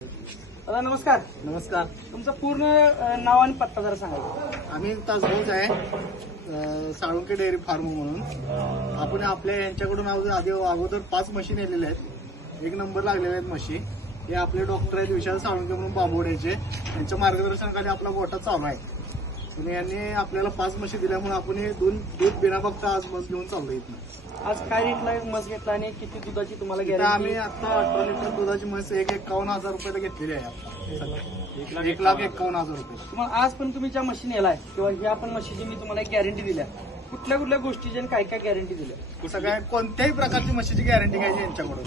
दादा नमस्कार. नमस्कार. तुमचं पूर्ण नाव आणि पत्ता जरा सांगा. आम्ही तासगावच आहे, साळुंके डेअरी फार्म म्हणून. आपण आपल्या यांच्याकडून अगोदर 5 म्हशी नेलेल्या आहेत. 1 नंबर लागलेल्या आहेत म्हशी. हे आपले डॉक्टर आहेत विशाल साळुंके म्हणून बांबवड्याचे. त्यांच्या मार्गदर्शनाखाली आपला गोठा चालू आहे. आणि यांनी आपल्याला 5 म्हशी दिल्यामुळे आपण हे दूध बिना बघता आज म्हस घेऊन चाललो इथं. आज काय रेटला म्हस घेतला आणि किती दुधाची तुम्हाला इथं गॅरंटी? आम्ही आता 18 लिटर दुधाची म्हस 51,000 रुपयाला घेतलेली आहे. 1,51,000 रुपये. तुम्हाला आज पण तुम्ही ज्या मशीन नेलाय किंवा ह्या पण मशीची मी तुम्हाला एक गॅरंटी दिल्या, कुठल्या कुठल्या गोष्टीची आणि काय काय गॅरंटी दिल्या? सगळ्या कोणत्याही प्रकारची म्हशीची गॅरंटी घ्यायची यांच्याकडून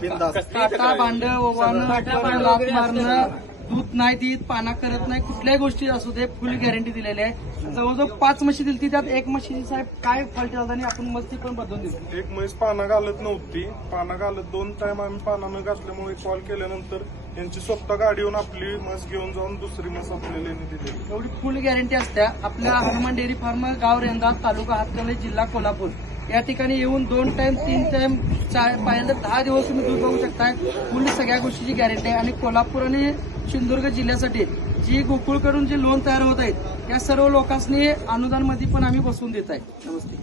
बिनधास्त. काटा भांड ओवाळणं लात मारणं, दूध नाही देत, पाना करत नाही, कुठल्याही गोष्टी असू दे फुल गॅरंटी दिलेली आहे. जवळजवळ 5 म्हशी दिली, त्यात 1 म्हशी साहेब काय फॉल्ट झाला आणि आपण मस्ती पण बदलून दिली. एक म्हैस पाना घालत नव्हती. पाना घालत 2 टाइम आम्ही पाना न घातल्यामुळे कॉल केल्यानंतर यांची स्वतः गाडी येऊन आपली म्हस घेऊन जाऊन दुसरी म्हस आपल्याला दिली. एवढी फुल गॅरंटी असते. आपल्या हनुमान डेअरी फार्म, गाव रेंदा, तालुका हातकणंगले, जिल्हा कोल्हापूर या ठिकाणी येऊन 2 टाइम 3 टाइम पाहिलं तर 10 दिवस तुम्ही दूध बघू शकताय. फुल सगळ्या गोष्टीची गॅरंटी आहे. आणि कोल्हापूर आणि सिंधुदुर्ग जिल्ह्यासाठी जी गोकुळकडून जे लोन तयार होत आहेत, या सर्व लोकांनी अनुदानमध्ये पण आम्ही बसवून देत आहे. नमस्ते.